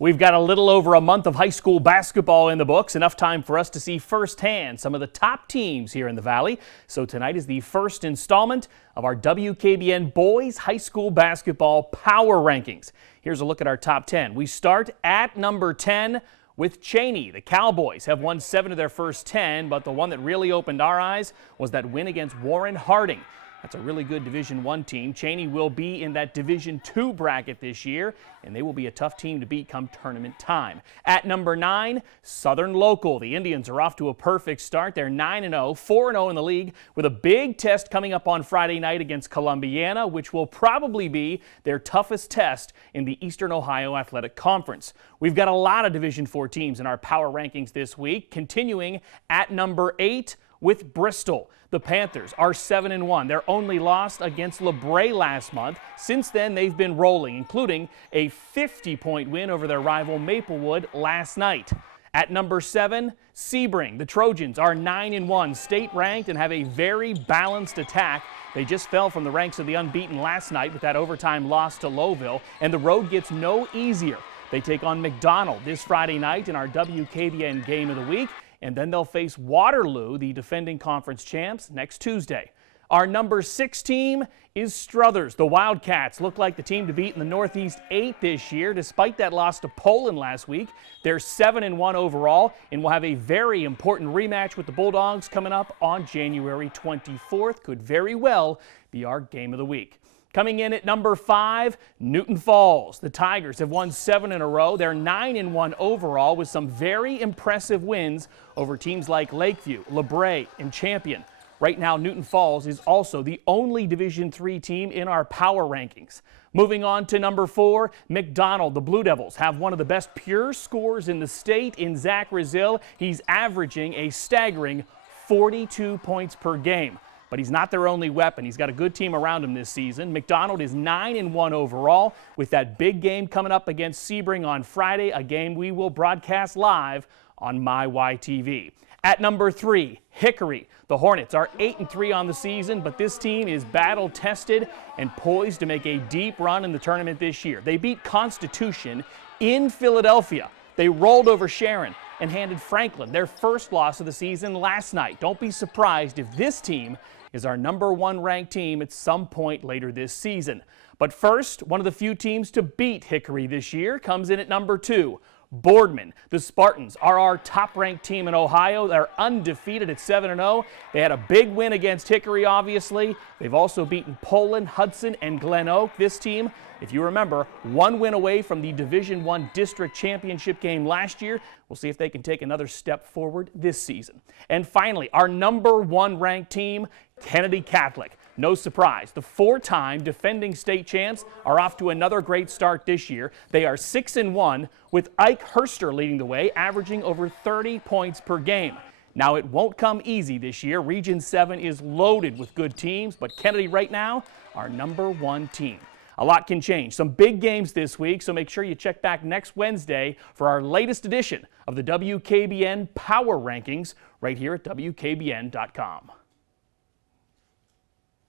We've got a little over a month of high school basketball in the books, enough time for us to see firsthand some of the top teams here in the Valley. So tonight is the first installment of our WKBN Boys High School Basketball Power Rankings. Here's a look at our top 10. We start at number 10 with Cheney. The Cowboys have won 7 of their first 10, but the one that really opened our eyes was that win against Warren Harding. That's a really good Division I team. Cheney will be in that Division II bracket this year, and they will be a tough team to beat come tournament time. At number 9, Southern Local. The Indians are off to a perfect start. They're 9-0, 4-0 in the league, with a big test coming up on Friday night against Columbiana, which will probably be their toughest test in the Eastern Ohio Athletic Conference. We've got a lot of Division IV teams in our power rankings this week, continuing at number 8, with Bristol. The Panthers are 7-1. Their only loss against LeBray last month. Since then, they've been rolling, including a 50-point win over their rival Maplewood last night. At number 7, Sebring. The Trojans are 9-1, state-ranked, and have a very balanced attack. They just fell from the ranks of the unbeaten last night with that overtime loss to Lowville, and the road gets no easier. They take on McDonald this Friday night in our WKBN Game of the Week, and then they'll face Waterloo, the defending conference champs, next Tuesday. Our number 6 team is Struthers. The Wildcats look like the team to beat in the Northeast 8 this year. Despite that loss to Poland last week, they're 7-1 overall, and will have a very important rematch with the Bulldogs coming up on January 24th. Could very well be our Game of the Week. Coming in at number 5, Newton Falls. The Tigers have won 7 in a row. They're 9-1 overall, with some very impressive wins over teams like Lakeview, LeBray, and Champion. Right now, Newton Falls is also the only Division III team in our power rankings. Moving on to number 4, McDonald. The Blue Devils have one of the best pure scorers in the state in Zach Rizil. He's averaging a staggering 42 points per game. But he's not their only weapon. He's got a good team around him this season. McDonald is 9-1 overall, with that big game coming up against Sebring on Friday, a game we will broadcast live on MyYTV. At number 3, Hickory. The Hornets are 8-3 on the season, but this team is battle-tested and poised to make a deep run in the tournament this year. They beat Constitution in Philadelphia. They rolled over Sharon and handed Franklin their first loss of the season last night. Don't be surprised if this team is our number 1 ranked team at some point later this season. But first, one of the few teams to beat Hickory this year comes in at number 2. Boardman. The Spartans are our top-ranked team in Ohio. They're undefeated at 7-0. They had a big win against Hickory, obviously. They've also beaten Poland, Hudson, and Glen Oak. This team, if you remember, 1 win away from the Division I District Championship game last year. We'll see if they can take another step forward this season. And finally, our number 1 ranked team, Kennedy Catholic. No surprise, the 4-time defending state champs are off to another great start this year. They are 6-1, with Ike Herster leading the way, averaging over 30 points per game. Now, it won't come easy this year. Region 7 is loaded with good teams, but Kennedy right now, our number 1 team. A lot can change. Some big games this week, so make sure you check back next Wednesday for our latest edition of the WKBN Power Rankings right here at WKBN.com.